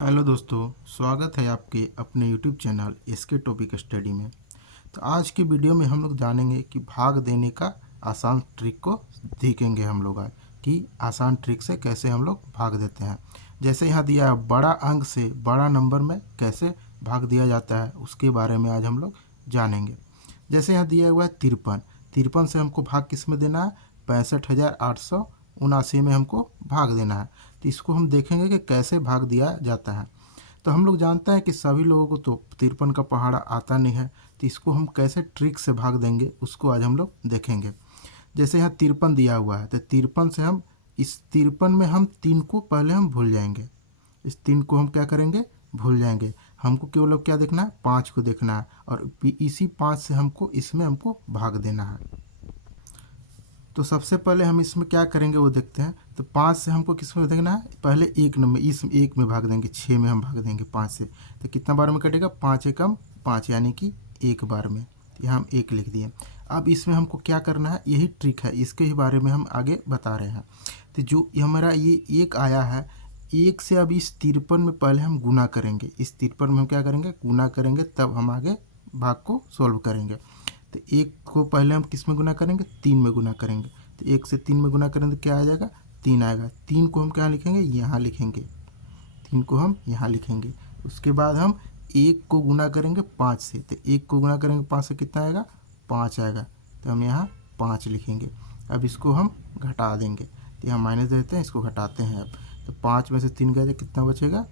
Hello दोस्तों, स्वागत है आपके अपने यूट्यूब चैनल इसके टॉपिक स्टडी में। तो आज की वीडियो में हम लोग जानेंगे कि भाग देने का आसान ट्रिक को सीखेंगे हम लोग आज कि आसान ट्रिक से कैसे हम लोग भाग देते हैं। जैसे यहाँ दिया है बड़ा अंक से बड़ा नंबर में कैसे भाग दिया जाता है, उसके बारे में आज हम लोग जानेंगे। जैसे यहाँ दिया हुआ है 53। 53 से हमको भाग किस में देना है? 65,879 में हमको भाग देना है। तो इसको हम देखेंगे कि कैसे भाग दिया जाता है। तो हम लोग जानते हैं कि सभी लोगों को तो 53 का पहाड़ा आता नहीं है, तो इसको हम कैसे ट्रिक से भाग देंगे उसको आज हम लोग देखेंगे। जैसे यहाँ 53 दिया हुआ है, तो 53 से हम इस 53 में हम 3 को पहले हम भूल जाएंगे। इस 3 को हम क्या करेंगे? भूल जाएंगे। हमको केवल अब क्या देखना है? 5 को देखना है, और इसी 5 से हमको भाग देना है। तो सबसे पहले हम इसमें क्या करेंगे वो देखते हैं। तो 5 से हमको किस में देखना है? पहले एक नंबर इस एक में भाग देंगे, 6 में हम भाग देंगे 5 से। तो कितना बार में कटेगा? 5 एकम 5, यानी कि एक बार में। यहाँ हम एक लिख दिए। अब इसमें हमको क्या करना है, यही ट्रिक है, इसके ही बारे में हम आगे बता रहे हैं। तो जो हमारा ये एक आया है, एक से अब इस 53 में पहले हम गुना करेंगे। इस 53 में हम क्या करेंगे? गुना करेंगे, तब हम आगे भाग को सोल्व करेंगे। तो एक को पहले हम किस में गुना करेंगे? 3 में गुना करेंगे। तो 1 से 3 में गुना करेंगे तो क्या आ जाएगा? 3 आएगा। 3 को हम क्या लिखेंगे? यहाँ लिखेंगे। 3 को हम यहाँ लिखेंगे। उसके बाद हम 1 को गुना करेंगे 5 से। तो 1 को गुना करेंगे 5 से, कितना आएगा? 5 आएगा। तो हम यहाँ 5 लिखेंगे। अब इसको हम घटा देंगे। तो यहाँ माइनस देते हैं, इसको घटाते हैं। अब तो 5 में से 3 गए तो कितना बचेगा?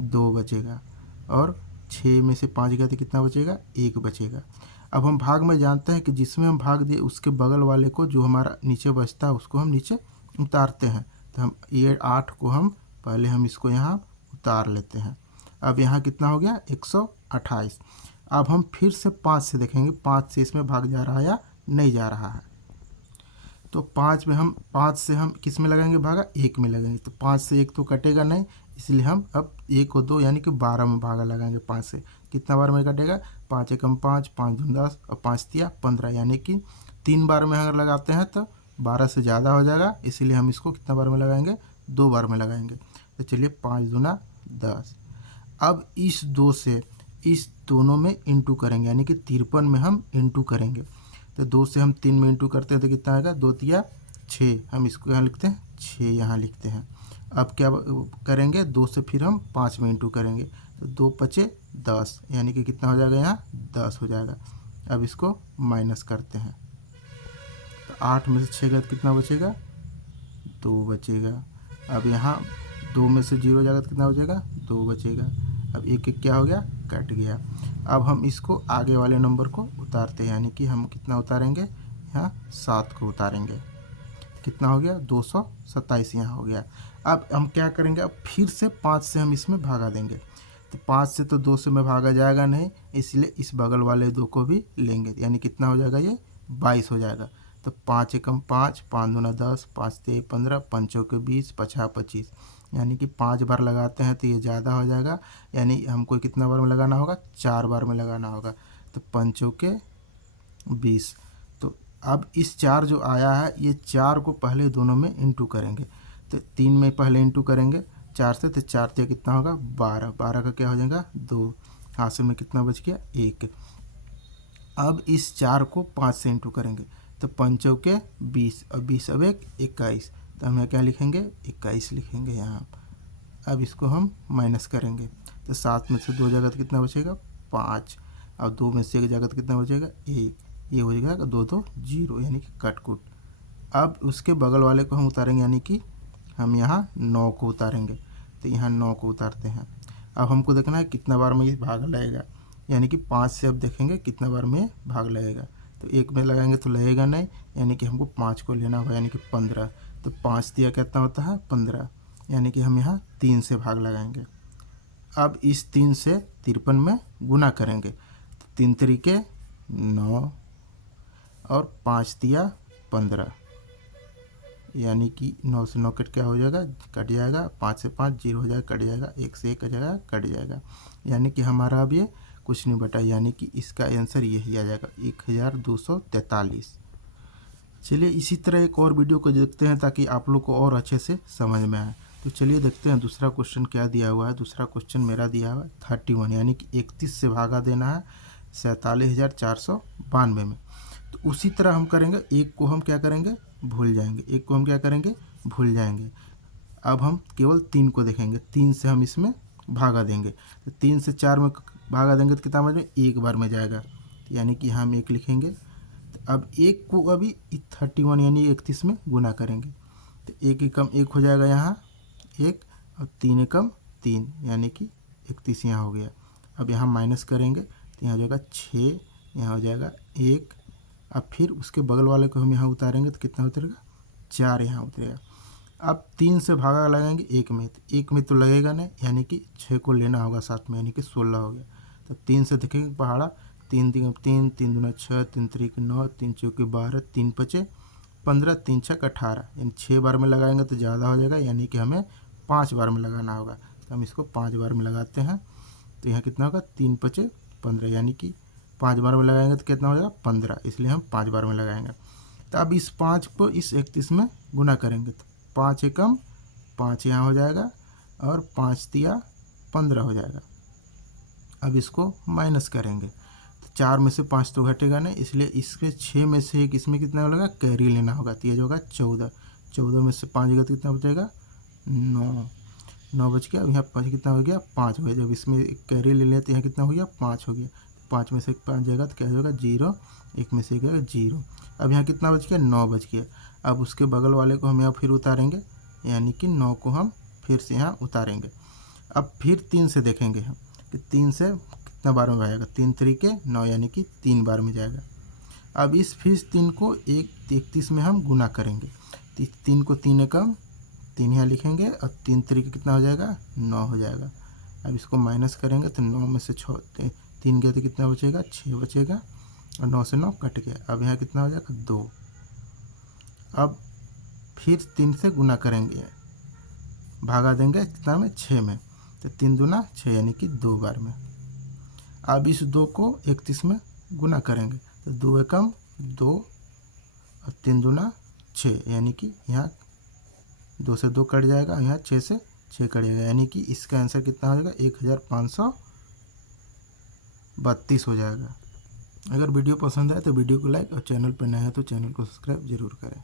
2 बचेगा। और 6 में से 5 गए तो कितना बचेगा? 1 बचेगा। अब हम भाग में जानते हैं कि जिसमें हम भाग दिए उसके बगल वाले को जो हमारा नीचे बचता है उसको हम नीचे उतारते हैं। तो हम ये 8 को हम पहले हम इसको यहाँ उतार लेते हैं। अब यहाँ कितना हो गया? 128। अब हम फिर से 5 से देखेंगे, 5 से इसमें भाग जा रहा है या नहीं जा रहा है। तो 5 से हम किस में लगाएंगे भागा? 1 में लगाएंगे। तो 5 से 1 तो कटेगा नहीं, इसलिए हम अब 1 और 2 यानी कि 12 में भागा लगाएंगे। 5 से कितना बार में कटेगा? 5 एकम 5, 5 दूनी 10 और 5 तिया 15, यानी कि 3 बार में अगर लगाते हैं तो 12 से ज़्यादा हो जाएगा, इसीलिए हम इसको कितना बार में लगाएंगे? 2 बार में लगाएंगे। तो चलिए 5 दूना 10। अब इस 2 से इस दोनों में इंटू करेंगे, यानी कि 53 में हम इंटू करेंगे। तो 2 से हम 3 में इंटू करते हैं तो कितना आएगा? 2 तिया 6, हम इसको यहाँ लिखते हैं 6, यहाँ लिखते हैं। अब क्या करेंगे? 2 से फिर हम 5 में इंटू करेंगे। तो 2 पचे 10, यानी कि कितना हो जाएगा? यहाँ 10 हो जाएगा। अब इसको माइनस करते हैं। तो 8 में से 6 गया तो कितना बचेगा? 2 बचेगा। अब यहाँ 2 में से 0 जाएगा तो कितना बचेगा? 2 बचेगा। अब एक एक क्या हो गया? कट गया। अब हम इसको आगे वाले नंबर को उतारते हैं, यानी कि हम कितना उतारेंगे? यहाँ 7 को उतारेंगे। कितना हो गया? 227 यहाँ हो गया। अब हम क्या करेंगे? अब फिर से 5 से हम इसमें भागा देंगे। तो 5 से तो 2 से में भागा जाएगा नहीं, इसलिए इस बगल वाले 2 को भी लेंगे, यानी कितना हो जाएगा? ये 22 हो जाएगा। तो 5 एकम 5, 5 दूना 10, 5 ते 15, 5 चौके 20, 5 25, यानी कि 5 बार लगाते हैं तो ये ज़्यादा हो जाएगा, यानी हमको कितना बार में लगाना होगा? 4 बार में लगाना होगा। तो 5 चौके 20। तो अब इस 4 जो आया है, ये 4 को पहले दोनों में इंटू करेंगे। तो 3 में पहले इंटू करेंगे 4 से, तो 4 ते कितना होगा? 12। 12 का क्या हो जाएगा? 2। हासिल में कितना बच गया? 1। अब इस 4 को 5 से इंटू करेंगे। तो 5 चौके 20 और 20 अब 1 21। तो हम यहाँ क्या लिखेंगे? 21 लिखेंगे यहाँ। अब इसको हम माइनस करेंगे। तो 7 में से 2 जाएगा तो कितना बचेगा? 5। और 2 में से 1 जाएगा तो कितना बचेगा? 1। ये हो जाएगा 2 2 0, यानी कि कट कुट। अब उसके बगल वाले को हम उतारेंगे, यानी कि हम यहाँ 9 को उतारेंगे। तो यहाँ 9 को उतारते हैं। अब हमको देखना है कितना बार में ये भाग लगेगा, यानी कि 5 से अब देखेंगे कितना बार में भाग लगेगा। तो 1 में लगाएंगे तो लगेगा नहीं, यानी कि हमको 5 को लेना होगा, यानी कि 15। तो 5 दिया कितना होता है? 15, यानी कि हम यहाँ 3 से भाग लगाएंगे। अब इस 3 से 53 में गुना करेंगे। तो 3 तरीके 9 और 5 दिया 15, यानी कि 9 से 9 कट क्या हो जाएगा? कट जाएगा। 5 से 5 0 हो जाएगा, कट जाएगा। 1 से 1 जाएगा, कट जाएगा। यानी कि हमारा अब ये कुछ नहीं बटा, यानी कि इसका आंसर यही आ जाएगा 1243। चलिए इसी तरह एक और वीडियो को देखते हैं ताकि आप लोग को और अच्छे से समझ में आए। तो चलिए देखते हैं दूसरा क्वेश्चन क्या दिया हुआ है। दूसरा क्वेश्चन मेरा दिया हुआ है 31, यानी कि 31 से भागा देना है 47,492 में। तो उसी तरह हम करेंगे, एक को हम क्या करेंगे, भूल जाएंगे, एक को हम क्या करेंगे, भूल जाएंगे। अब हम केवल 3 को देखेंगे, 3 से हम इसमें भागा देंगे। तो 3 से 4 में भागा देंगे तो कितना बार में, एक बार में जाएगा, यानी कि हम एक लिखेंगे। तो अब एक को अभी 31 यानी 31 में गुना करेंगे, तो एक एकम एक हो जाएगा यहाँ एक, और 3 एकम 3 यानी कि 31 यहाँ हो गया। अब यहाँ माइनस करेंगे तो यहाँ हो जाएगा 6, यहाँ हो जाएगा 1। अब फिर उसके बगल वाले को हम यहाँ उतारेंगे तो कितना उतरेगा, 4 यहाँ उतरेगा। अब 3 से भागा लगाएंगे एक में, तो एक में तो लगेगा नहीं, यानी कि 6 को लेना होगा साथ में, यानी कि 16 हो गया। तो 3 से देखेंगे पहाड़ा, 3 3 3, 3 दूना 6, 3 3 9, 3 चौके 12, 3 5 15, 3 6 18, यानी 6 बार में लगाएंगे तो ज़्यादा हो जाएगा, यानी कि हमें 5 बार में लगाना होगा। तो हम इसको 5 बार में लगाते हैं, तो यहाँ कितना होगा, 3 5 15, यानी कि 5 बार में लगाएंगे तो कितना हो जाएगा, 15, इसलिए हम 5 बार में लगाएंगे। तो अब इस 5 को इस 31 में गुना करेंगे, तो 5 एकम 5 यहाँ हो जाएगा, और 5 तिया 15 हो जाएगा। अब इसको माइनस करेंगे, तो 4 में से 5 तो घटेगा नहीं, इसलिए इसके 6 में से एक इसमें कितना होगा, कैरी लेना होगा, तो ये जो होगा 14। 14 में से 5 गया तो कितना बचेगा, 9। 9 बच गया। अब यहाँ 5 कितना हो गया, 5 हो गया। जब इसमें कैरी ले लेते हैं कितना हो गया, 5 हो गया। 5 में से 5 जाएगा तो क्या हो जाएगा, 0। 1 में से जाएगा 0। अब यहाँ कितना बच गया, 9 बच गया। अब उसके बगल वाले को हम यहाँ फिर उतारेंगे, यानी कि 9 को हम फिर से यहाँ उतारेंगे। अब फिर 3 से देखेंगे हम कि 3 से कितना बार में जाएगा, 3 तरीके 9, यानी कि 3 बार में जाएगा। अब इस फिर 3 को 31 में हम गुना करेंगे, 3 को 3 एकम 3 यहाँ लिखेंगे, और 3 तरीके कितना हो जाएगा, 9 हो जाएगा। अब इसको माइनस करेंगे तो 9 में से 3 गया तो कितना बचेगा, 6 बचेगा, और 9 से 9 कट गया। अब यहाँ कितना हो जाएगा, 2। अब फिर 3 से गुना करेंगे, भागा देंगे कितना में, 6 में, तो 3 दूना 6 यानी कि 2 बार में। अब इस 2 को 31 में गुना करेंगे, तो 2 एकम 2, और 3 दूना 6, यानी कि यहाँ 2 से 2 कट जाएगा, यहाँ 6 से 6 कट जाएगा, यानी कि इसका आंसर कितना हो जाएगा, 1532 हो जाएगा। अगर वीडियो पसंद आए तो वीडियो को लाइक, और चैनल पर नया है तो चैनल को सब्सक्राइब जरूर करें।